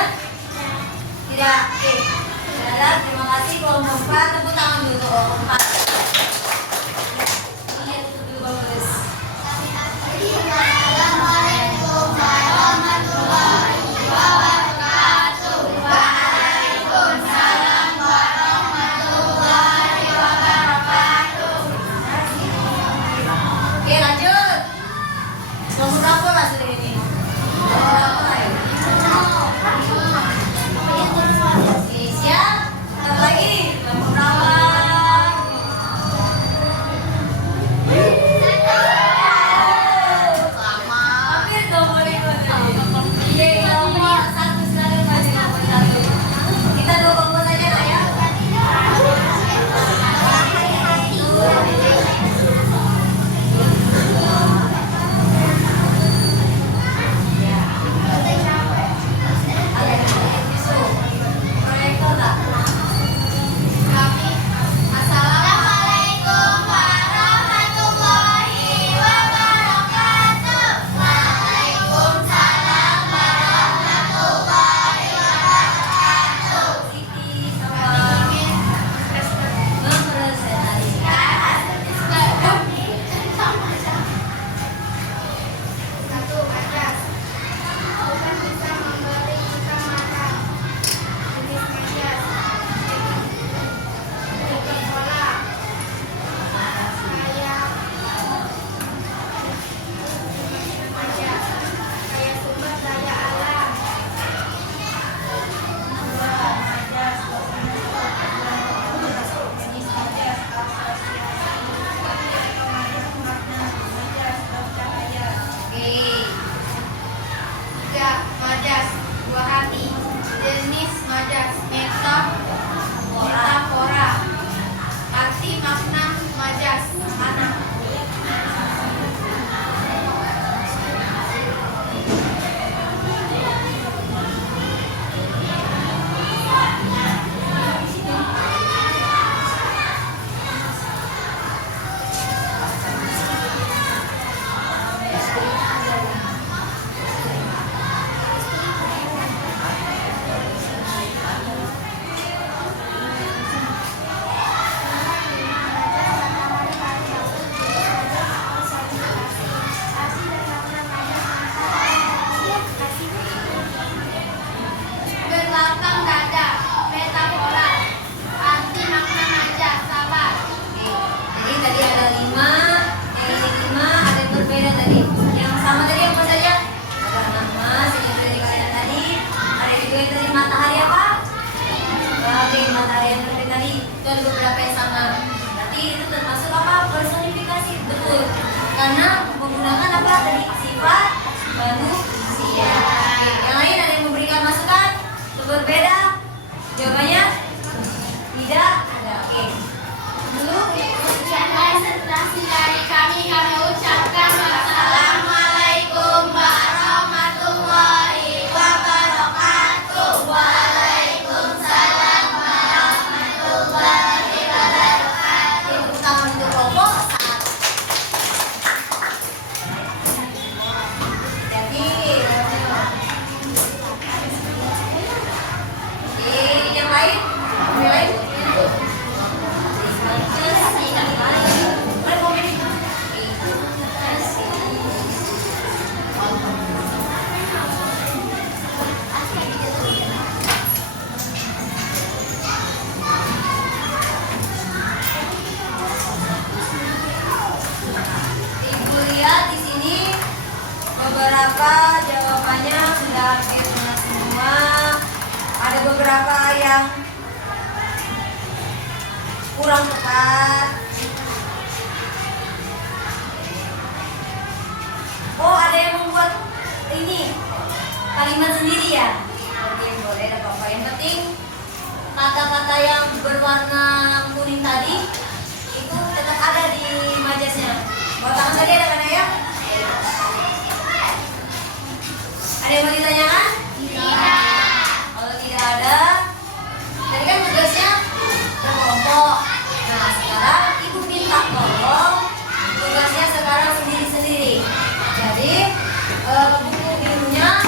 Tidak. Oke. Tidak ada. Terima kasih kelompok 4. Tepuk tangan dulu untuk kelompok 4. Iya, tutup dulu bagus. Assalamualaikum warahmatullahi wabarakatuh. Waalaikumsalam warahmatullahi wabarakatuh. Oke, lanjut. Kelompok berapa lah sudah ini? Kelompok berapa lah ya? Oke, siap? Satu lagi. Kelompok berapa? Hampir kelompok 5 tadi. Oke, kelompok 1 silakan maju kelompok 1. Kita dua kelompok saja lah ya. 3. Majas, buah hati. Jenis majas, metafora. Arti makna majas, anak. Belakang dada, metafora. Arti makna majas, sabar. Jadi tadi ada 5, yang ini 5, ada yang berbeda tadi. Yang sama tadi apa saja? Ada nama, yang dari kalian tadi. Ada juga yang tadi matahari apa? Oke, matahari yang berbeda tadi. Itu ada beberapa yang sama. Berarti itu termasuk apa? Personifikasi, betul. Karena menggunakan apa tadi? Sifat manusia. Oke, yang lain ada yang memberikan masukan? Itu berbeda? Jawabannya? Tidak ada. Oke. Dulu. Sekian presentasi dari kami ucapkan wassalamualaikum warahmatullahi wabarakatuh. Waalaikumsalam warahmatullahi wabarakatuh. Tepuk tangan untuk kelompok 1. Jadi, oke, yang lain? Yang lain? Boleh komen? Ibu lihat di sini beberapa jawabannya sudah hampir benar semua. Ada beberapa yang kurang tepat. Oh, ada yang membuat ini kalimat sendiri ya? Oke, boleh, ada apa-apa. Yang penting kata-kata yang berwarna kuning tadi itu tetap ada di majasnya. Bawa tangan tadi ada kan ya? Ada yang mau ditanyakan? Tidak. Kalau tidak ada, tadi kan tugasnya berkelompok. Nah, sekarang ibu minta tolong tugasnya sekarang sendiri-sendiri. Jadi buku birunya,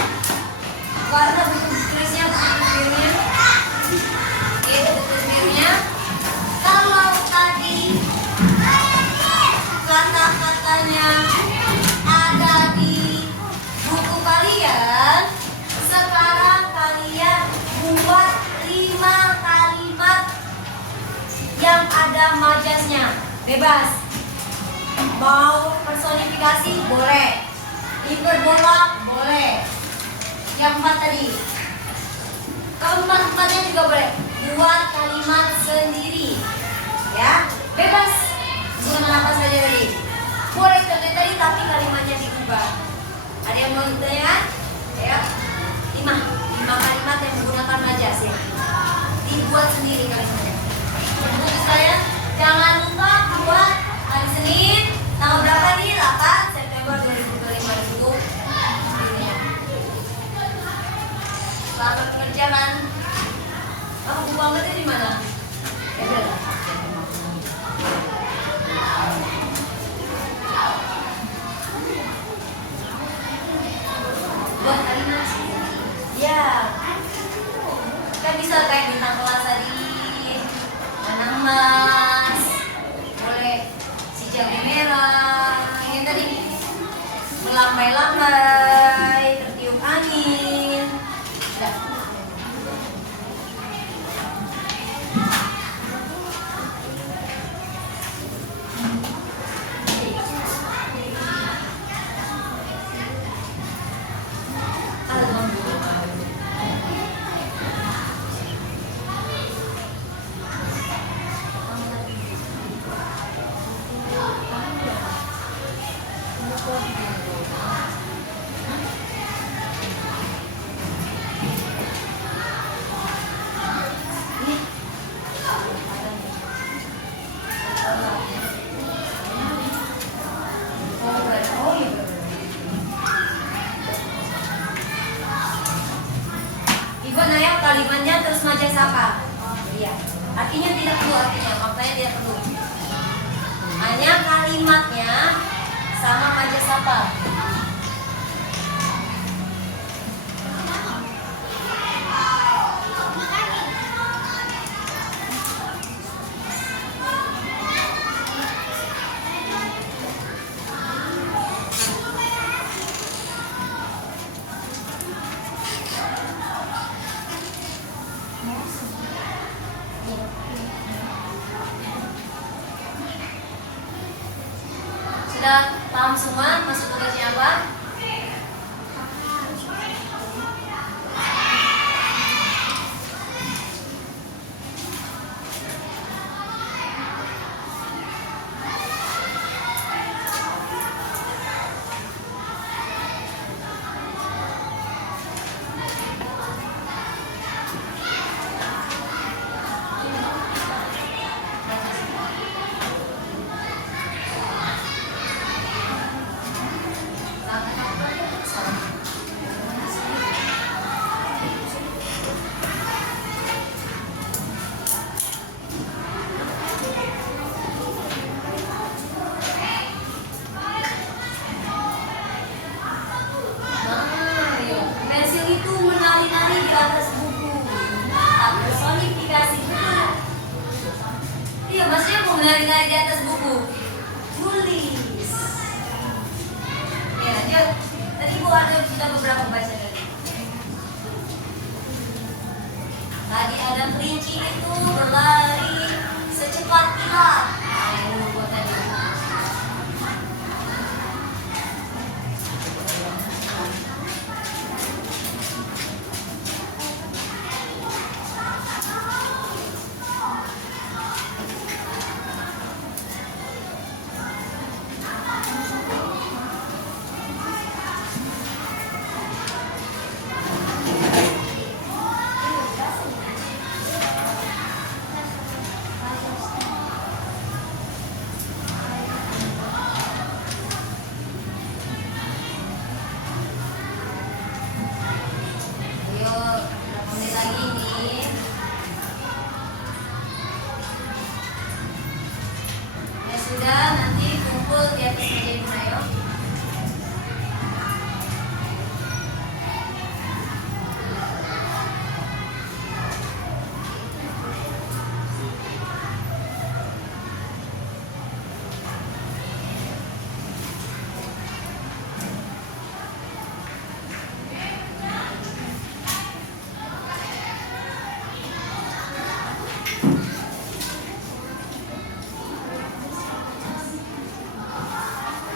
warna buku tulisnya, buku birunya, itu buku birunya. Kalau tadi kata-katanya ada di buku kalian, sekarang kalian buat 5 kalimat yang ada majasnya. Bebas. Mau personifikasi boleh, hiperbola boleh. Yang 4 tadi, keempat-empatnya juga boleh. Buat kalimat sendiri, ya, bebas. Gunakan apa saja tadi. Boleh contoh tadi, tapi kalimatnya diubah. Ada yang mau ditanyakan? Ya, 5 kalimat yang menggunakan majas ya. Dibuat sendiri kalimatnya. Untuk saya, jangan lupa buat hari Senin tanggal berapa nih? 8 September 2025 itu. Selamat mengerjakan. Kamu buku bangetnya di mana? Ya udah lah. Buat kalimat sendiri. Ya. Kan bisa kayak bintang kelas tadi, benang emas, boleh si jago merah, ini tadi melambai-lambai, tertiup angin. Udah. setiap kalimatnya terus majaz sapa. Iya. Artinya tidak perlu, artinya maknanya tidak perlu. Hanya kalimatnya sama majaz sapa. Sudah paham semua masuk tugasnya apa? Pensil itu menari-nari di atas buku. Tak personifikasi buku. Iya, maksudnya mau menari-nari di atas buku. Tulis. Ya, lanjut. Tadi Bu ada sudah beberapa baca tadi. Tadi ada kelinci itu berlari secepat kilat. Nah, yang dulu buat tadi. Sudah, nanti kumpul di atas meja ibu Nayo.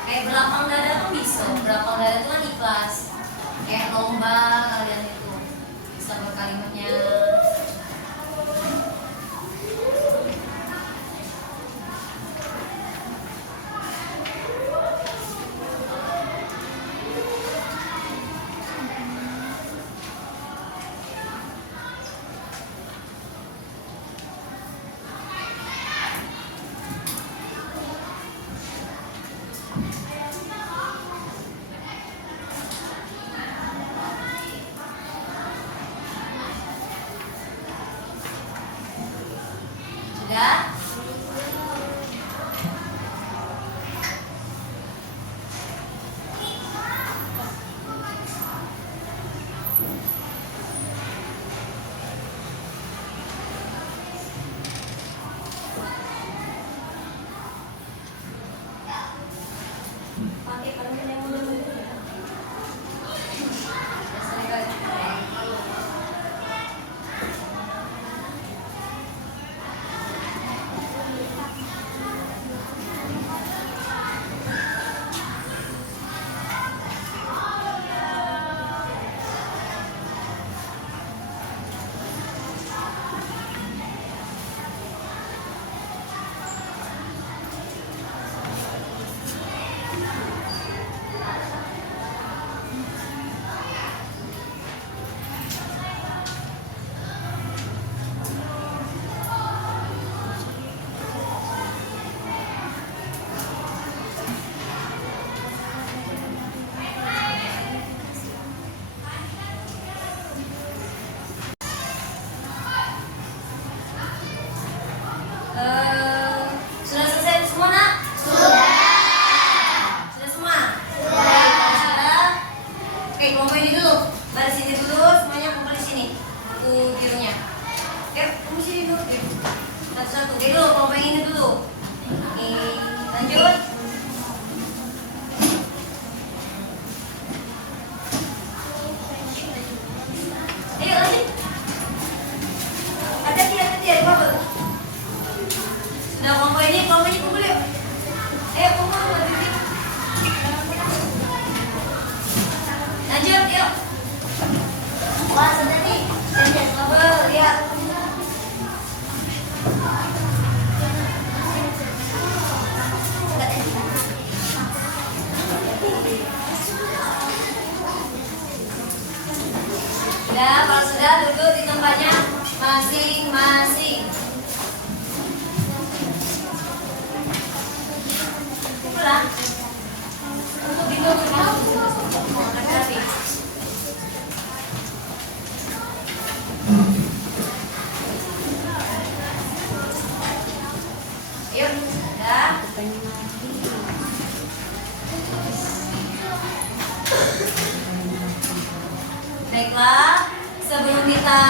Kayak belakang dada tuh bisa, belakang dada tuh kan ikhlas. Kayak lomba kalian itu bisa berkalimatnya. Oke, kelompok ini dulu. Baris sini dulu, semuanya kumpul di sini. Buku birunya. Yuk, kamu sini dulu. Satu-satu. Oke dulu, kelompok ini dulu. Oke, lanjut. Ayo lanjut. Hati-hati, kelompok. Sudah kelompok ini kumpul yuk. Ayo kumpul, hati-hati. Lanjut, yuk. Wah, sudah nih. Lanjut, kelompok, lihat. Sudah, kalau sudah duduk di tempatnya masing-masing. Pulang. Untuk duduk rapi. Yuk, sudah. Baiklah, sebelum kita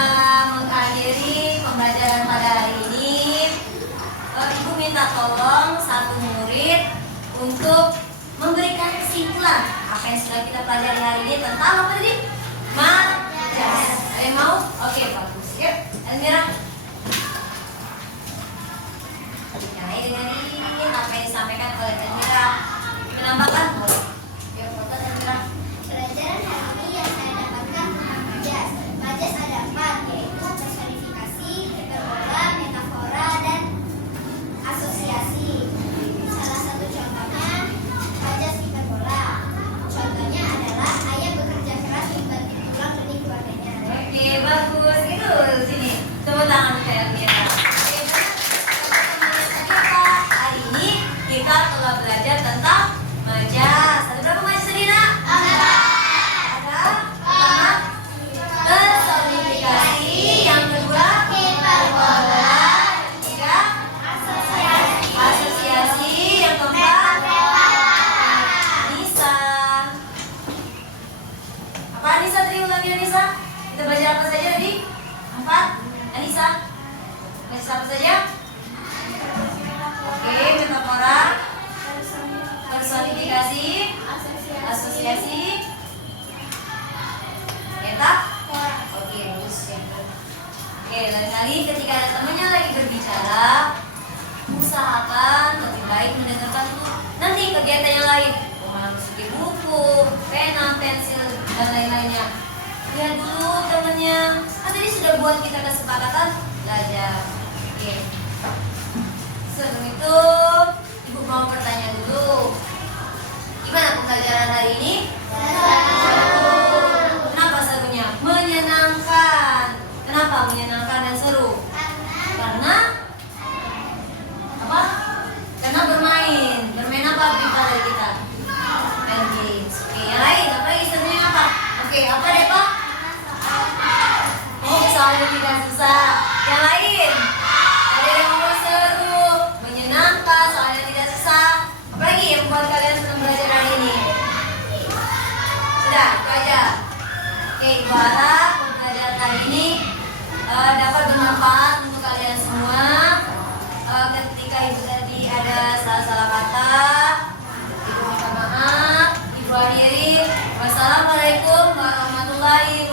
mengakhiri pembelajaran pada hari ini, Ibu minta tolong satu murid untuk memberikan kesimpulan apa yang sudah kita pelajari hari ini tentang apa tadi? Majas. Ada yang mau? Oke, bagus. Yuk, Elmira. Yang lain dengerin apa yang disampaikan oleh Elmira. Menambahkan boleh. Yuk, foto Elmira. Pelajaran hari ini yang saya dapatkan tentang majas. Majas ada 4, yaitu personifikasi, hiperbola, metafora, dan asosiasi. Salah satu contohnya majas hiperbola. Contohnya adalah ayah bekerja keras membantu tulang demi keluarganya. Oke, bagus. Itu sini. Tepuk tangan untuk Elmira. Oke, teman-teman, hari ini kita telah belajar tentang majas. Ada berapa majas tadi, Nak? Ada. Pertama, personifikasi. Yang kedua, hiperbola. Ketiga, asosiasi. Yang keempat, Anissa. Apa Anissa tadi? Ulangi Anissa. Kita belajar apa saja tadi? 4. Anissa. Belajar apa saja? Oke, metafora, personifikasi, asosiasi, metafora. Oke, bagus ya. Oke, lain kali ketika ada temannya lagi berbicara, usahakan lebih baik mendengarkan dulu. Nanti kegiatan yang lain, memasuki buku, pena, pensil, dan lain-lainnya. Lihat dulu temennya. Kan tadi sudah buat kita kesepakatan belajar. Oke. Sebelum itu, Ibu mau bertanya dulu. Gimana pembelajaran hari ini? Kenapa serunya? Menyenangkan. Kenapa menyenangkan dan seru? Karena apa? Karena bermain. Bermain apa dari kita? Main games. Oke, yang lain apa lagi serunya apa? Oke, apa deh Pak? Oh, soalnya tidak susah. Yang lain? Ada yang mau seru, menyenangkan, soalnya tidak susah. Apalagi yang membuat kalian senang belajar hari ini? Sudah, itu aja. Oke, Ibu harap pembelajaran hari ini dapat bermanfaat untuk kalian semua. Ketika Ibu tadi ada salah-salah kata, Ibu minta maaf. Ibu akhiri. Wassalamualaikum warahmatullahi